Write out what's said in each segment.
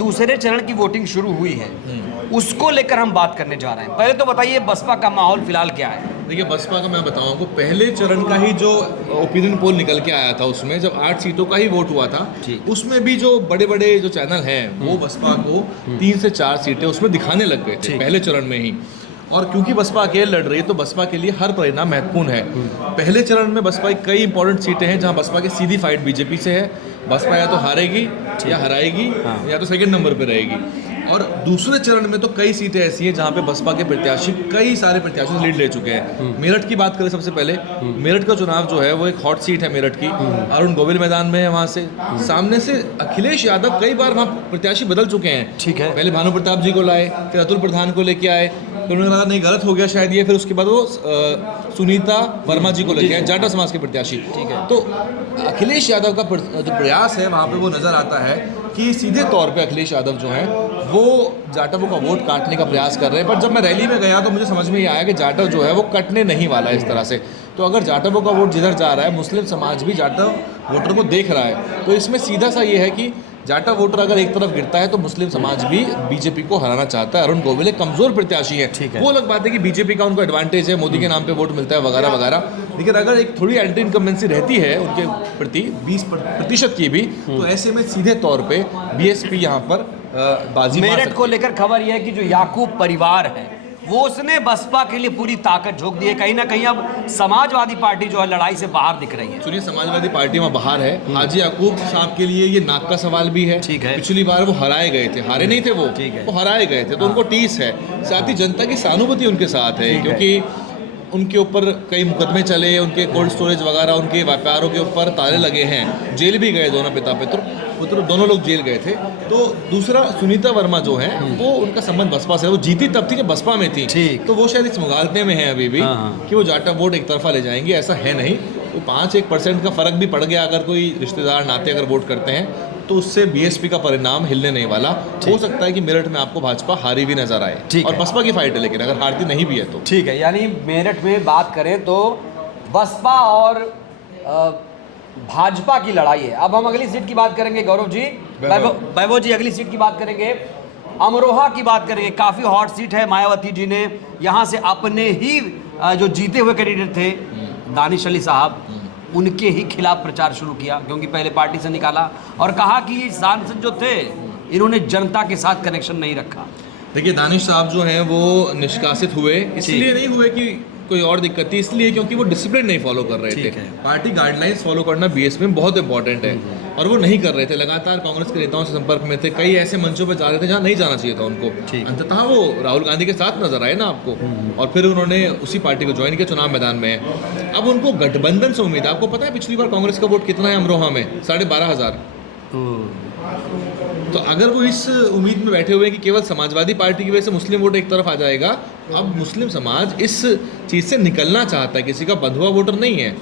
दूसरे चरण की वोटिंग शुरू हुई है, उसको लेकर हम बात करने जा रहे हैं। पहले तो बताइए बसपा का माहौल फिलहाल क्या है? देखिए, बसपा का मैं बताऊं आपको, पहले चरण का ही जो ओपिनियन पोल निकल के आया था, उसमें जब 8 सीटों का ही वोट हुआ था, उसमें भी जो बड़े बड़े जो चैनल हैं वो बसपा को 3 से 4 सीटें उसमें दिखाने लग गए थे पहले चरण में ही। और क्योंकि बसपा अकेले लड़ रही है तो बसपा के लिए हर परिणाम महत्वपूर्ण है। पहले चरण में बसपा की कई इंपॉर्टेंट सीटें हैं जहां बसपा की सीधी फाइट बीजेपी से है। बसपा या तो हारेगी या हराएगी या तो सेकंड नंबर पे रहेगी। और दूसरे चरण में तो कई सीटें ऐसी हैं जहां पे बसपा के प्रत्याशी कई सारे प्रत्याशियों से लीड ले चुके हैं। मेरठ की बात करें सबसे पहले, मेरठ का चुनाव जो है वो एक हॉट सीट है मेरठ की। अरुण गोविल मैदान में है, वहां से सामने से अखिलेश यादव कई बार वहां प्रत्याशी बदल चुके हैं। ठीक है, पहले भानु प्रताप जी को लाए, फिर अतुल प्रधान को लेके आए, फिर उन्होंने कहा नहीं गलत हो गया शायद ये, फिर उसके बाद वो सुनीता वर्मा जी को लेके आए, जाटा समाज के प्रत्याशी। ठीक है, तो अखिलेश यादव का जो प्रयास है वहाँ पे वो नजर आता है कि सीधे तौर पे अखिलेश यादव जो हैं वो जाटवों का वोट काटने का प्रयास कर रहे हैं। पर जब मैं रैली में गया तो मुझे समझ में ये आया कि जाटव जो है वो कटने नहीं वाला है इस तरह से। तो अगर जाटवों का वोट जिधर जा रहा है, मुस्लिम समाज भी जाटव वोटर को देख रहा है, तो इसमें सीधा सा ये है कि जाटा वोटर अगर एक तरफ गिरता है तो मुस्लिम समाज भी बीजेपी को हराना चाहता है। अरुण गोविल एक कमजोर प्रत्याशी है, वो अलग बात है कि बीजेपी का उनको एडवांटेज है, मोदी के नाम पे वोट मिलता है वगैरह वगैरह, लेकिन अगर एक थोड़ी एंटी इनकम्बेंसी रहती है उनके प्रति 20% की भी, तो ऐसे में सीधे तौर पे बीएसपी यहाँ पर बाजी मार सकती है। मेरठ को लेकर खबर यह है कि जो याकूब परिवार है वो उसने बसपा के लिए पूरी ताकत झोंक दी है। कहीं ना कहीं अब समाजवादी पार्टी जो है लड़ाई से बाहर दिख रही है। सुनिए, समाजवादी पार्टी में बाहर है। हाजी याकूब साहब के लिए ये नाक का सवाल भी है। ठीक है, पिछली बार वो हराए गए थे, हारे नहीं थे वो हराए गए थे, तो उनको टीस है। साथ ही जनता की सहानुभूति उनके साथ है, क्योंकि उनके ऊपर कई मुकदमे चले, उनके कोल्ड स्टोरेज वगैरह, उनके व्यापारों के ऊपर ताले लगे हैं, जेल भी गए दोनों पिता पुत्र दोनों लोग जेल गए थे। तो दूसरा सुनीता वर्मा जो है वो उनका संबंध बसपा से, वो जीती तब थी जब बसपा में थी, तो वो शायद इस मुगालते में है अभी भी कि वो जाटा वोट एक तरफा ले जाएंगे, ऐसा है नहीं। वो 5-1% का फर्क भी पड़ गया, अगर कोई रिश्तेदार नाते अगर वोट करते हैं तो उससे बीएसपी का परिणाम हिलने नहीं वाला। हो सकता है कि मेरठ में आपको भाजपा हारी भी नजर आए, और बसपा की फाइट है, लेकिन अगर हारती नहीं भी है तो ठीक है। यानी मेरठ में बात करें तो बसपा और भाजपा की लड़ाई है। अब हम अगली सीट की बात करेंगे, गौरव जी, वैभव जी, अगली सीट की बात करेंगे, अमरोहा की बात करेंगे। काफ़ी हॉट सीट है। मायावती जी ने यहाँ से अपने ही जो जीते हुए कैंडिडेट थे दानिश अली साहब, उनके ही खिलाफ प्रचार शुरू किया, क्योंकि पहले पार्टी से निकाला, और कहा कि ये सांसद जो थे इन्होंने जनता के साथ कनेक्शन नहीं रखा। देखिए, दानिश साहब जो हैं वो निष्कासित हुए, इसलिए नहीं हुए कि कोई और दिक्कत थी, इसलिए क्योंकि वो डिसिप्लिन नहीं फॉलो कर रहे थे। पार्टी गाइडलाइंस फॉलो करना बीएसपी में बहुत इंपॉर्टेंट है, और वो नहीं कर रहे थे। लगातार कांग्रेस के नेताओं से संपर्क में थे, कई ऐसे मंचों पर जा रहे थे जहाँ नहीं जाना चाहिए था उनको। अंततः वो राहुल गांधी के साथ नजर आए ना आपको, और फिर उन्होंने उसी पार्टी को ज्वाइन किया, चुनाव मैदान में। अब उनको गठबंधन से उम्मीद है। आपको पता है पिछली बार कांग्रेस का वोट कितना है अमरोहा में? 12,500। तो अगर वो इस उम्मीद में बैठे हुए हैं कि केवल समाजवादी पार्टी की वजह से मुस्लिम वोट एक तरफ आ जाएगा, अब मुस्लिम समाज इस चीज़ से निकलना चाहता है। किसी का बंधुआ वोटर नहीं है,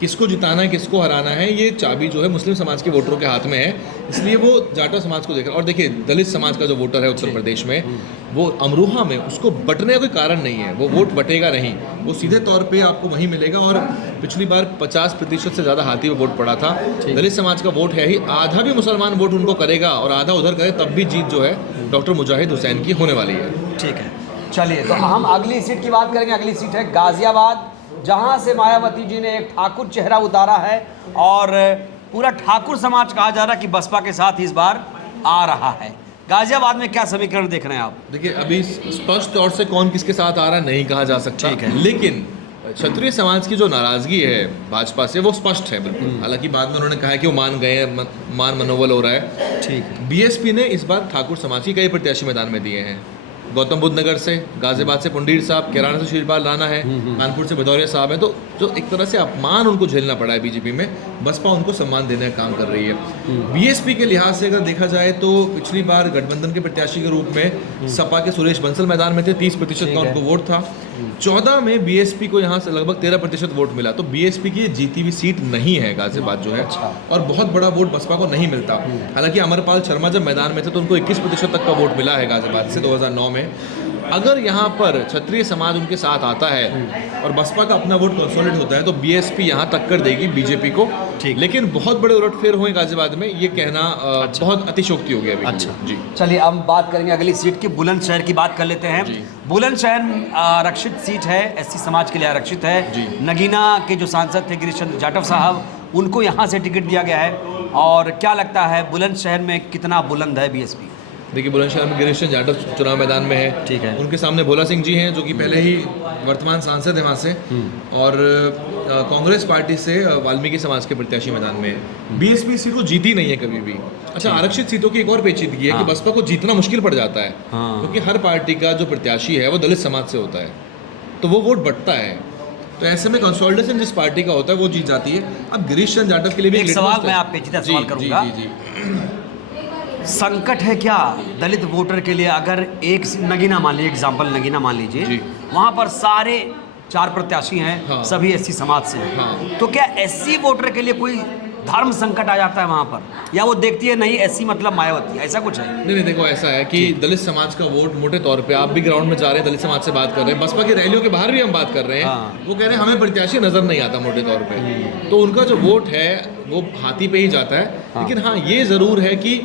किसको जिताना है किसको हराना है, ये चाबी जो है मुस्लिम समाज के वोटरों के हाथ में है, इसलिए वो जाटा समाज को देख रहा है। और देखिए, दलित समाज का जो वोटर है उत्तर प्रदेश में, वो अमरोहा में उसको बंटने का कोई कारण नहीं है, वो वोट बटेगा नहीं, वो सीधे तौर पे आपको वहीं मिलेगा। और पिछली बार 50% से ज़्यादा हाथी में वोट पड़ा था। दलित समाज का वोट है ही, आधा भी मुसलमान वोट उनको करेगा और आधा उधर करे, तब भी जीत जो है डॉक्टर मुजाहिद हुसैन की होने वाली है। ठीक है, चलिए तो हम अगली सीट की बात करेंगे। अगली सीट है गाजियाबाद, जहां से मायावती जी ने एक ठाकुर चेहरा उतारा है, और पूरा ठाकुर समाज कहा जा रहा है कि बसपा के साथ इस बार आ रहा है। गाजियाबाद में क्या समीकरण देख रहे हैं आप? देखिए, अभी स्पष्ट तौर से कौन किसके साथ आ रहा है नहीं कहा जा सकता, लेकिन क्षत्रिय समाज की जो नाराजगी है भाजपा से वो स्पष्ट है बिल्कुल। हालांकि बाद में उन्होंने कहा है कि वो मान गए हैं, मान मनोबल हो रहा है। ठीक है, बीएसपी ने इस बार ठाकुर समाज की कई प्रत्याशी मैदान में दिए हैं। गौतम बुद्ध नगर से, गाजियाबाद से पुंडीर साहब, कैराना से शिवपाल राणा है, कानपुर से भदौरिया साहब है। तो जो एक तरह से अपमान उनको झेलना पड़ा है बीजेपी में, बसपा उनको सम्मान देने का काम कर रही है। बीएसपी के लिहाज से अगर देखा जाए तो पिछली बार गठबंधन के प्रत्याशी के रूप में सपा के सुरेश बंसल मैदान में थे, 30% का उनको वोट था। 14 में बीएसपी को यहाँ से लगभग 13% वोट मिला। तो बीएसपी की जीती हुई सीट नहीं है गाजियाबाद जो है, और बहुत बड़ा वोट बसपा को नहीं मिलता। हालांकि अमरपाल शर्मा जब मैदान में थे तो उनको 21% तक का वोट मिला है गाजियाबाद से 2009 में। अगर यहाँ पर क्षत्रिय समाज उनके साथ आता है और बसपा का अपना वोट कंसोलिडेट होता है तो बीएसपी यहाँ टक्कर देगी बीजेपी को। लेकिन बहुत बड़े उलटफेर हुए गाजियाबाद में, ये कहना बहुत अतिशोक्ति हो गया अभी। अच्छा जी, चलिए अब बात करेंगे अगली सीट की, बुलंदशहर की बात कर लेते हैं। बुलंदशहर आरक्षित सीट है, एससी समाज के लिए आरक्षित है। नगीना के जो सांसद थे गिरीश चंद्र जाटव साहब, उनको यहाँ से टिकट दिया गया है। और क्या लगता है बुलंदशहर में कितना बुलंद है बीएसपी? देखिए बुलंदशहर में गिरीश चंद्र जाटव चुनाव मैदान में है। ठीक है। उनके सामने भोला सिंह जी हैं जो कि पहले ही वर्तमान सांसद है वहाँ से, और कांग्रेस पार्टी से वाल्मीकि समाज के प्रत्याशी मैदान में है। बीएसपी सीट को जीती नहीं है कभी भी। अच्छा, आरक्षित सीटों की एक और पेचीदगी है कि बसपा को जीतना मुश्किल पड़ जाता है, क्योंकि हर पार्टी का जो प्रत्याशी है वो दलित समाज से होता है, तो वो वोट बटता है। तो ऐसे में कंसोलिडेशन जिस पार्टी का होता है वो जीत जाती है। अब गिरीश चंद्र जाटव के लिए भी एक सवाल मैं आप पेचीदा सवाल करूंगा। संकट है क्या दलित वोटर के लिए अगर एक नगीना मान लीजिए, एग्जाम्पल नगीना मान लीजिए, वहाँ पर सारे 4 प्रत्याशी हैं, सभी एससी समाज से हैं, तो क्या एससी वोटर के लिए कोई धर्म संकट आ जाता है वहाँ पर, या वो देखती है नहीं एससी मतलब मायावती, ऐसा कुछ है? नहीं, देखो ऐसा है कि दलित समाज का वोट मोटे तौर पे, आप भी ग्राउंड में जा रहे हैं दलित समाज से बात कर रहे हैं, बसपा की रैलियों के बाहर भी हम बात कर रहे हैं, वो कह रहे हैं हमें प्रत्याशी नजर नहीं आता मोटे तौर पे, तो उनका जो वोट है वो हाथी पे ही जाता है। लेकिन हाँ, ये जरूर है कि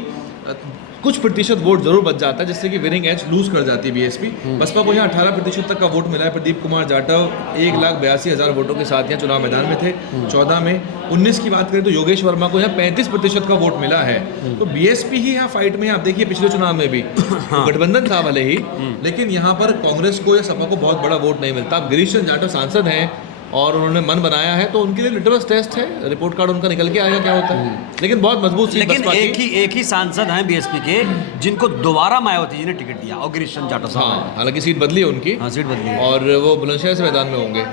कुछ प्रतिशत वोट जरूर बच जाता है, जिससे कि विनिंग एज लूज कर जाती है बीएसपी। बसपा को यहाँ 18% तक का वोट मिला है। प्रदीप कुमार जाटव 1,82,000 वोटों के साथ यहाँ चुनाव मैदान में थे 14 में। 19 की बात करें तो योगेश वर्मा को यहाँ 35% का वोट मिला है। तो बीएसपी ही यहाँ फाइट में है। आप देखिए पिछले चुनाव में भी तो गठबंधन था भले ही, लेकिन यहाँ पर कांग्रेस को या सपा को बहुत बड़ा वोट नहीं मिलता। अब गिरीश चंद्र जाटव सांसद हैं और उन्होंने मन बनाया है, तो उनके लिए लिटमस टेस्ट है, रिपोर्ट कार्ड उनका निकल के आएगा क्या होता है। लेकिन बहुत मजबूत सीट। लेकिन एक ही सांसद हैं बीएसपी के जिनको दोबारा मायावती जी ने टिकट दिया, और गिरीश चंद्र जाटव साहब। हालांकि सीट बदली है उनकी। सीट बदली है। और वो बुलंदशहर से मैदान में होंगे।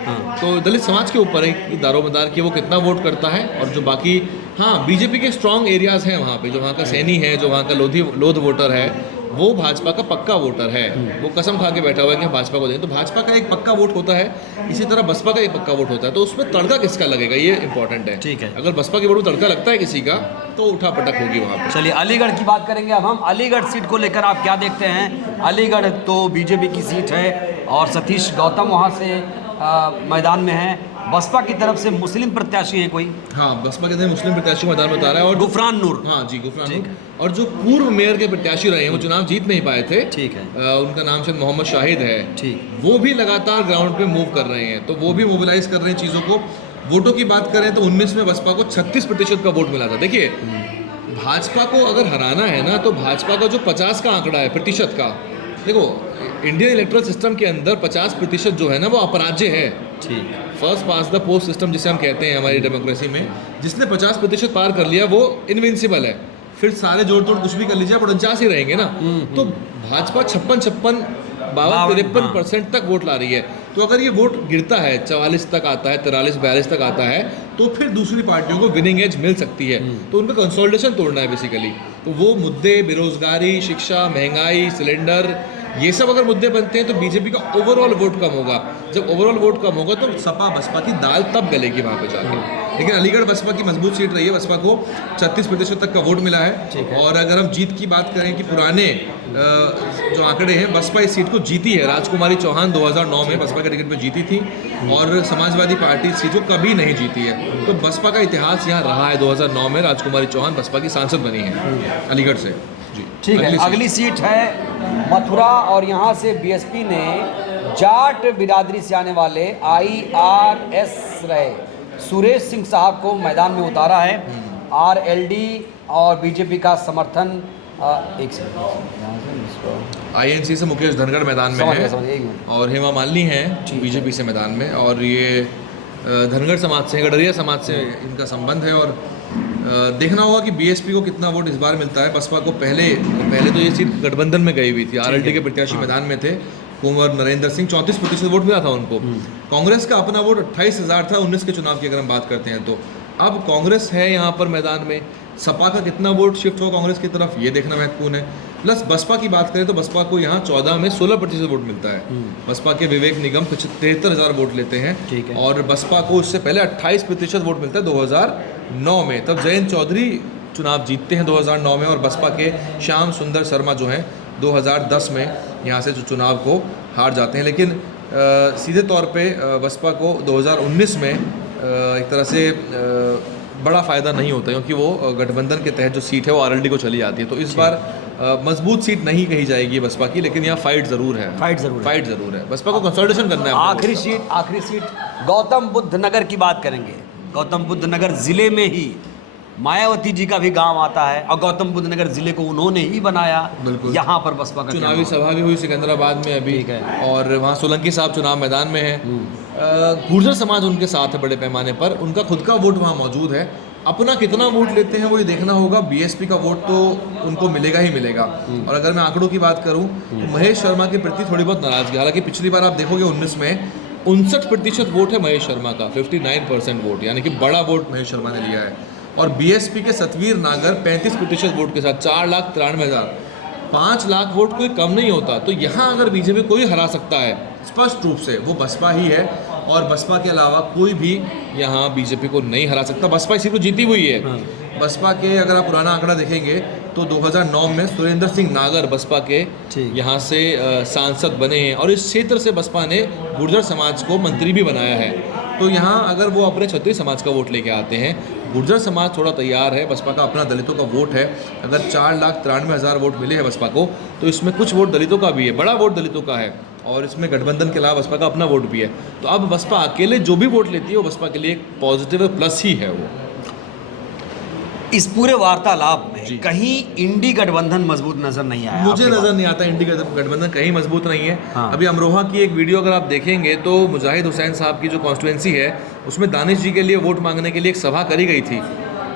तो दलित समाज के ऊपर है कि दारोमदार की वो कितना वोट करता है। और जो बाकी बीजेपी के स्ट्रॉन्ग एरियाज हैं वहाँ पे, जो वहाँ का सैनी है, जो वहाँ का लोध वोटर है, वो भाजपा का पक्का वोटर है। वो कसम खा के बैठा हुआ है कि हम भाजपा को दें। तो भाजपा का एक पक्का वोट होता है, इसी तरह बसपा का एक पक्का वोट होता है। तो उसमें तड़का किसका लगेगा ये इंपॉर्टेंट है। ठीक है। अगर बसपा के वोट में तड़का लगता है किसी का तो उठा पटक होगी वहाँ पे। चलिए अलीगढ़ की बात करेंगे अब हम। अलीगढ़ सीट को लेकर आप क्या देखते हैं? अलीगढ़ तो बीजेपी की सीट है और सतीश गौतम वहाँ से मैदान में है। बसपा की तरफ से मुस्लिम प्रत्याशी है कोई? बसपा के मुस्लिम प्रत्याशी मैदान में उतारा है। और गुफरान नूर। गुफरान नूर। और जो पूर्व मेयर के प्रत्याशी रहे हैं वो चुनाव जीत नहीं पाए थे। ठीक है। उनका नाम शायद मोहम्मद शाहिद है। ठीक। वो भी लगातार ग्राउंड पे मूव कर रहे हैं, तो वो भी मोबिलाइज कर रहे हैं चीज़ों को। वोटों की बात करें तो 19 में बसपा को 36% का वोट मिला था। देखिए भाजपा को अगर हराना है ना, तो भाजपा का जो 50 का आंकड़ा है प्रतिशत का, देखो इंडियन इलेक्ट्रल सिस्टम के अंदर 50% जो है ना वो अपराज्य है। ठीक। First pass the post system जिसे हम कहते हैं हमारी डेमोक्रेसी में, जिसने 50% पार कर लिया वो इनविंसिबल है। फिर सारे जोड़ तोड़ कुछ भी कर लीजिए, आप 49 ही रहेंगे ना। तो भाजपा 56, 52-53% तक वोट ला रही है। तो अगर ये वोट गिरता है 44 तक आता है, 43-42 तक आता है, तो फिर दूसरी पार्टियों को विनिंग एज मिल सकती है। तो उनका कंसोलिडेशन तोड़ना है बेसिकली। तो वो मुद्दे बेरोजगारी, शिक्षा, महंगाई, सिलेंडर, ये सब अगर मुद्दे बनते हैं तो बीजेपी का ओवरऑल वोट कम होगा। जब ओवरऑल वोट कम होगा तो सपा बसपा की दाल तब गलेगी वहाँ पे जाके। लेकिन अलीगढ़ बसपा की मजबूत सीट रही है। बसपा को 36% तक का वोट मिला है। और अगर हम जीत की बात करें कि पुराने जो आंकड़े हैं, बसपा इस सीट को जीती है। राजकुमारी चौहान 2009 में बसपा के टिकट पर जीती थी और समाजवादी पार्टी इस सीट को कभी नहीं जीती है। तो बसपा का इतिहास यहाँ रहा है। 2009 में राजकुमारी चौहान बसपा की सांसद बनी है अलीगढ़ से। जी ठीक है। अगली सीट है मथुरा और यहाँ से बीएसपी ने जाट बिरादरी से आने वाले IRS रहे सुरेश सिंह साहब को मैदान में उतारा है। RLD और बीजेपी का समर्थन INC से मुकेश धनखड़ मैदान में है और हेमा मालिनी है बीजेपी से मैदान में। और ये धनखड़ समाज से, गडरिया समाज से इनका संबंध है। और देखना होगा कि बीएसपी को कितना वोट इस बार मिलता है। बसपा को पहले तो ये सीट गठबंधन में गई हुई थी। RLD के प्रत्याशी मैदान में थे, कुंवर नरेंद्र सिंह, 34% वोट मिला था उनको। कांग्रेस का अपना वोट 28,000 था 19 के चुनाव की अगर हम बात करते हैं तो। अब कांग्रेस है यहाँ पर मैदान में, सपा का कितना वोट शिफ्ट हो कांग्रेस की तरफ ये देखना महत्वपूर्ण है। प्लस बसपा की बात करें तो बसपा को यहाँ 14 में 16% वोट मिलता है। बसपा के विवेक निगम 73,000 वोट लेते हैं। और बसपा को उससे पहले 28% वोट मिलता है 2009 में। तब जयंत चौधरी चुनाव जीतते हैं 2009 में। और बसपा के श्याम सुंदर शर्मा जो हैं 2010 में यहाँ से जो चुनाव को हार जाते हैं। लेकिन सीधे तौर पे बसपा को 2019 में एक तरह से बड़ा फ़ायदा नहीं होता, क्योंकि वो गठबंधन के तहत जो सीट है वो आरएलडी को चली जाती है। तो इस बार मजबूत सीट नहीं कही जाएगी बसपा की, लेकिन यहाँ फाइट ज़रूर है। फाइट ज़रूर है। बसपा को कंसोलिडेशन करना है। आखिरी सीट गौतम बुद्ध नगर की बात करेंगे। गौतम बुद्ध नगर ज़िले में ही मायावती जी का भी गांव आता है और गौतम बुद्ध नगर जिले को उन्होंने ही बनाया। बिल्कुल। यहाँ पर बसपा का चुनावी सभा भी हुई सिकंदराबाद में अभी, और वहाँ सोलंकी साहब चुनाव मैदान में है। गुर्जर समाज उनके साथ है बड़े पैमाने पर, उनका खुद का वोट वहाँ मौजूद है। अपना कितना वोट लेते हैं वो ये देखना होगा। बीएसपी का वोट तो उनको मिलेगा ही मिलेगा। और अगर मैं आंकड़ों की बात करूँ तो महेश शर्मा के प्रति थोड़ी बहुत नाराजगी, हालांकि पिछली बार आप देखोगे 19 में 59% वोट है महेश शर्मा का, 59% वोट, यानी कि बड़ा वोट महेश शर्मा ने लिया है। और बीएसपी के सतवीर नागर 35% वोट के साथ 4,93,000, 5 लाख वोट कोई कम नहीं होता। तो यहाँ अगर बीजेपी कोई हरा सकता है स्पष्ट रूप से वो बसपा ही है, और बसपा के अलावा कोई भी यहाँ बीजेपी को नहीं हरा सकता। बसपा इसी को जीती हुई है। बसपा के अगर आप पुराना आंकड़ा देखेंगे तो 2009 में सुरेंद्र सिंह नागर बसपा के यहाँ से सांसद बने हैं, और इस क्षेत्र से बसपा ने गुर्जर समाज को मंत्री भी बनाया है। तो यहाँ अगर वो अपने क्षत्रिय समाज का वोट लेके आते हैं, गुर्जर समाज थोड़ा तैयार है, बसपा का अपना दलितों का वोट है। अगर 4,93,000 वोट मिले हैं बसपा को, तो इसमें कुछ वोट दलितों का भी है, बड़ा वोट दलितों का है, और इसमें गठबंधन के अलावा बसपा का अपना वोट भी है। तो अब बसपा अकेले जो भी वोट लेती है वो बसपा के लिए एक पॉजिटिव प्लस ही है। वो इस पूरे वार्तालाप में कहीं इंडी गठबंधन मजबूत नजर नहीं आया। मुझे नजर नहीं आता इंडी गठबंधन कहीं मजबूत नहीं है। अभी अमरोहा की एक वीडियो अगर आप देखेंगे तो मुजाहिद हुसैन साहब की जो कॉन्स्टिट्यूएंसी है उसमें दानिश जी के लिए वोट मांगने के लिए एक सभा करी गई थी,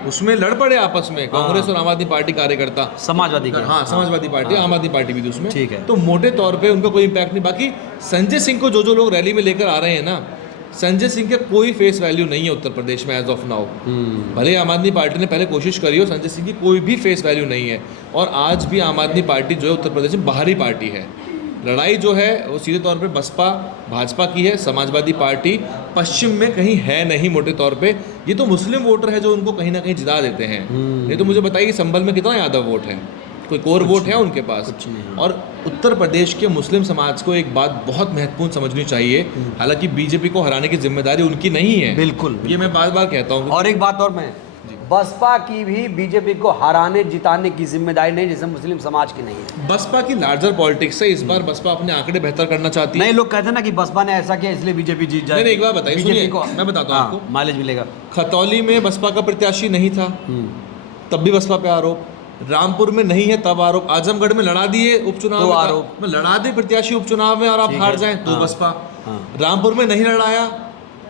उसमें लड़ पड़े आपस में कांग्रेस और आम आदमी पार्टी कार्यकर्ता, समाजवादी पार्टी, आम आदमी पार्टी भी थी उसमें। ठीक है। तो मोटे तौर पे उनका कोई इम्पैक्ट नहीं। बाकी संजय सिंह को जो लोग रैली में लेकर आ रहे हैं ना, संजय सिंह के कोई फेस वैल्यू नहीं है उत्तर प्रदेश में एज ऑफ नाउ। भले आम आदमी पार्टी ने पहले कोशिश करी हो, संजय सिंह की कोई भी फेस वैल्यू नहीं है। और आज भी आम आदमी पार्टी जो है उत्तर प्रदेश में बाहरी पार्टी है। लड़ाई जो है वो सीधे तौर पे बसपा भाजपा की है, समाजवादी पार्टी पश्चिम में कहीं है नहीं मोटे तौर पे। ये तो मुस्लिम वोटर है जो उनको कहीं ना कहीं जिता देते हैं। नहीं तो मुझे बताइए संभल में कितना यादव वोट है, कोई कोर वोट है उनके पास। और उत्तर प्रदेश के मुस्लिम समाज को एक बात बहुत महत्वपूर्ण समझनी चाहिए, हालांकि बीजेपी को हराने की जिम्मेदारी उनकी नहीं है, बिल्कुल, ये मैं बार बार कहता हूँ। और एक बात और, मैं बसपा की भी बीजेपी को हराने जिताने की जिम्मेदारी नहीं, जैसे मुस्लिम समाज की नहीं है। बसपा की लार्जर पॉलिटिक्स से इस बार बसपा अपने आंकड़े बेहतर करना चाहती है। नहीं, लोग कहते हैं ना कि बसपा ने ऐसा किया इसलिए बीजेपी जीत जाए। नहीं, एक बात बताइए, सुनिए, मैं बताता हूँ आपको। माइलेज मिलेगा। खतौली में बसपा का प्रत्याशी नहीं था, तब भी बसपा पे आरोप। रामपुर में नहीं है तब आरोप। आजमगढ़ में लड़ा दिए उपचुनाव, आरोप में लड़ा दे प्रत्याशी उपचुनाव में और आप हार जाएं तो बसपा। रामपुर में नहीं लड़ाया,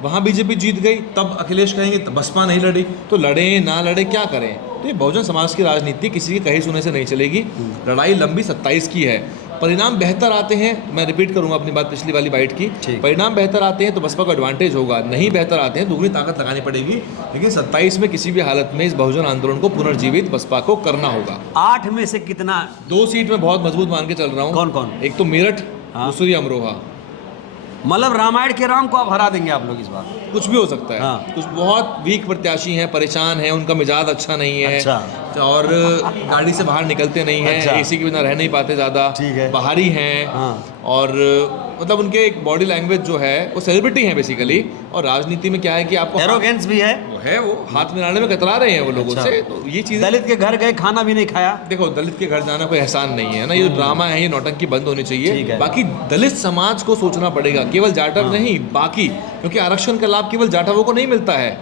वहाँ बीजेपी जीत गई, तब अखिलेश कहेंगे तब बसपा नहीं लड़ी। तो लड़े ना लड़े क्या करें। तो ये बहुजन समाज की राजनीति किसी के कहे सुने से नहीं चलेगी। लड़ाई लंबी 27 की है। परिणाम बेहतर आते हैं, मैं रिपीट करूंगा अपनी बात पिछली वाली बाइट की, परिणाम बेहतर आते हैं तो बसपा को एडवांटेज होगा, नहीं बेहतर आते हैं दुगनी ताकत लगानी पड़ेगी। लेकिन 27 में किसी भी हालत में इस बहुजन आंदोलन को पुनर्जीवित बसपा को करना होगा। 8 में से कितना? 2 सीट में बहुत मजबूत मान के चल रहा हूँ। कौन कौन? एक तो मेरठ, दूसरी अमरोहा। मतलब रामायण के राम को आप हरा देंगे आप लोग इस बार? कुछ भी हो सकता है। कुछ बहुत वीक प्रत्याशी हैं, परेशान हैं, उनका मिजाज अच्छा नहीं है। और गाड़ी से बाहर निकलते नहीं हैं, एसी के बिना रह नहीं पाते ज़्यादा, बाहरी हैं। और मतलब उनके एक बॉडी लैंग्वेज जो है वो सेलिब्रिटी है बेसिकली। और राजनीति में क्या है कि आपको एरोगेंस भी है, वो हाथ मिलाने में कतरा रहे हैं वो लोगों से। तो ये चीज़, दलित के घर गए, खाना भी नहीं खाया। देखो, दलित के घर जाना कोई एहसान नहीं है ना, ये ड्रामा है, ये नौटंकी बंद होनी चाहिए। बाकी दलित समाज को सोचना पड़ेगा, केवल जाटव नहीं, बाकी, क्योंकि आरक्षण का लाभ केवल जाटवों को नहीं मिलता है,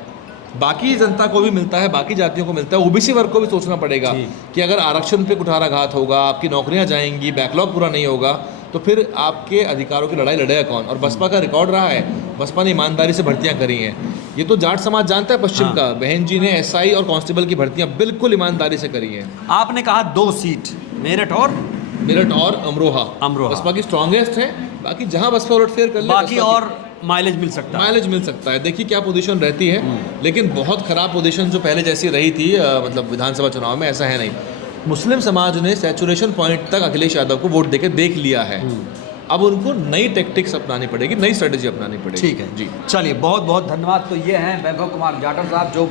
बाकी जनता को भी मिलता है, बाकी जातियों को मिलता है। ओबीसी वर्ग को भी सोचना पड़ेगा कि अगर आरक्षण पे कुठाराघात होगा, आपकी नौकरियां जाएंगी, बैकलॉग पूरा नहीं होगा, तो फिर आपके अधिकारों की लड़ाई लड़ेगा कौन। और बसपा का रिकॉर्ड रहा है, बसपा ने ईमानदारी से भर्तियां करी हैं। ये तो जाट समाज जानता है पश्चिम का, बहन जी ने एसआई और कांस्टेबल की भर्तियां बिल्कुल ईमानदारी से करी हैं। आपने कहा 2 सीट मेरठ और अमरोहा बसपा की स्ट्रॉन्गेस्ट है। बाकी जहां बसपा उलटफेर कर ले, बाकी और माइलेज मिल सकता है। देखिए क्या पोजीशन रहती है। लेकिन बहुत खराब पोजीशन जो पहले जैसी रही थी, मतलब विधानसभा चुनाव में, ऐसा है नहीं। मुस्लिम समाज ने सैचुरेशन पॉइंट तक अखिलेश यादव को वोट देके देख लिया है। अब उनको नई टैक्टिक्स अपनानी पड़ेगी, नई स्ट्रेटेजी अपनानी पड़ेगी। ठीक है जी, चलिए, बहुत बहुत धन्यवाद। तो ये हैं वैभव कुमार जाटव साहब, जो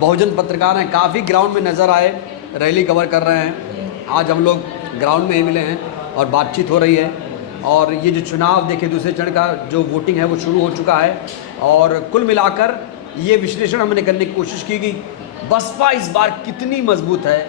बहुजन पत्रकार हैं, काफ़ी ग्राउंड में नज़र आए, रैली कवर कर रहे हैं। आज हम लोग ग्राउंड में ही मिले हैं और बातचीत हो रही है। और ये जो चुनाव देखिए दूसरे चरण का जो वोटिंग है वो शुरू हो चुका है और कुल मिलाकर ये विश्लेषण हमने करने की कोशिश की कि बसपा इस बार कितनी मजबूत है।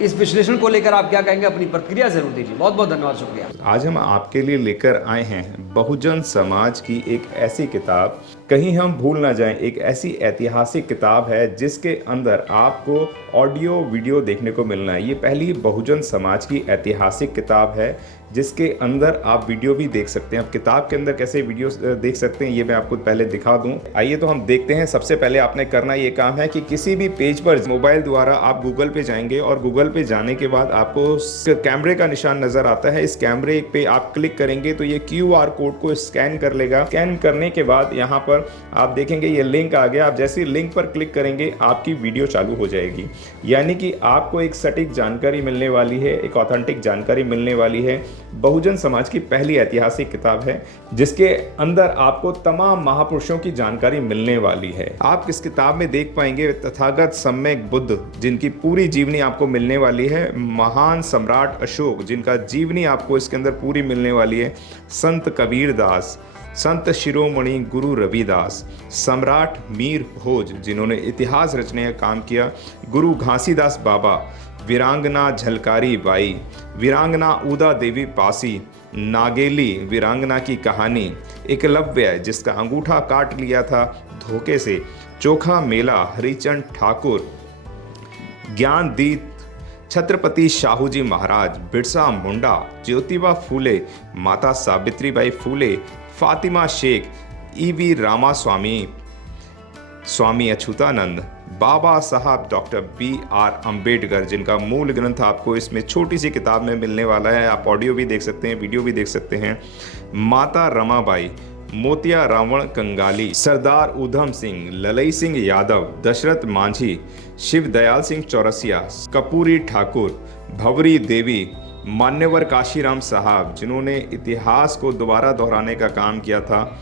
इस विश्लेषण को लेकर आप क्या कहेंगे, अपनी प्रतिक्रिया जरूर दीजिए। बहुत बहुत धन्यवाद, शुक्रिया। आज हम आपके लिए लेकर आए हैं बहुजन समाज की एक ऐसी किताब, कहीं हम भूल ना जाएं, एक ऐसी ऐतिहासिक किताब है जिसके अंदर आपको ऑडियो वीडियो देखने को मिलना है। ये पहली बहुजन समाज की ऐतिहासिक किताब है जिसके अंदर आप वीडियो भी देख सकते हैं। अब किताब के अंदर कैसे वीडियो देख सकते हैं ये मैं आपको पहले दिखा दूं। आइए तो हम देखते हैं। सबसे पहले आपने करना ये काम है कि किसी भी पेज पर मोबाइल द्वारा आप गूगल पे जाएंगे और गूगल पे जाने के बाद आपको कैमरे का निशान नजर आता है। इस कैमरे पे आप क्लिक करेंगे तो ये QR कोड को स्कैन कर लेगा। स्कैन करने के बाद यहाँ पर आप देखेंगे ये लिंक आ गया। आप जैसे लिंक पर क्लिक करेंगे आपकी वीडियो चालू हो जाएगी, यानी कि आपको एक सटीक जानकारी मिलने वाली है, एक ऑथेंटिक जानकारी मिलने वाली है। बहुजन समाज की पहली ऐतिहासिक किताब है जिसके अंदर आपको तमाम महापुरुषों की जानकारी मिलने वाली है। आप इस किताब में देख पाएंगे तथागत सम्यक बुद्ध जिनकी पूरी जीवनी आपको मिलने वाली है, महान सम्राट अशोक जिनका जीवनी आपको इसके अंदर पूरी मिलने वाली है, संत कबीर दास, संत शिरोमणि गुरु रविदास, सम्राट मीर भोज जिन्होंने इतिहास रचने का काम किया, गुरु घासीदास बाबा, वीरांगना झलकारी बाई, वीरांगना उदा देवी पासी, नागेली वीरांगना की कहानी, एकलव्य जिसका अंगूठा काट लिया था धोखे से, चोखा मेला हरिचंद ठाकुर, ज्ञानदीप छत्रपति शाहूजी महाराज, बिरसा मुंडा, ज्योतिबा फूले, माता सावित्रीबाई फूले, फातिमा शेख, EV रामास्वामी, स्वामी अच्युतानंद, बाबा साहब डॉक्टर BR अम्बेडकर जिनका मूल ग्रंथ आपको इसमें छोटी सी किताब में मिलने वाला है। आप ऑडियो भी देख सकते हैं, वीडियो भी देख सकते हैं। माता रमाबाई, मोतिया रावण कंगाली, सरदार उधम सिंह, ललई सिंह यादव, दशरथ मांझी, शिव दयाल सिंह चौरसिया, कपूरी ठाकुर, भवरी देवी, मान्यवर काशीराम साहब जिन्होंने इतिहास को दोबारा दोहराने का काम किया था,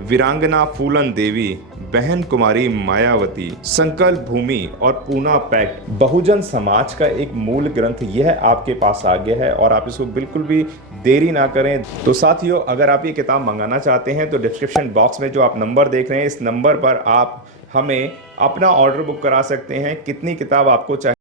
वीरांगना फूलन देवी, बहन कुमारी मायावती, संकल्प भूमि और पूना पैक्ट। बहुजन समाज का एक मूल ग्रंथ यह आपके पास आ गया है और आप इसको बिल्कुल भी देरी ना करें। तो साथियों, अगर आप ये किताब मंगाना चाहते हैं तो डिस्क्रिप्शन बॉक्स में जो आप नंबर देख रहे हैं इस नंबर पर आप हमें अपना ऑर्डर बुक करा सकते हैं। कितनी किताब आपको चाहिए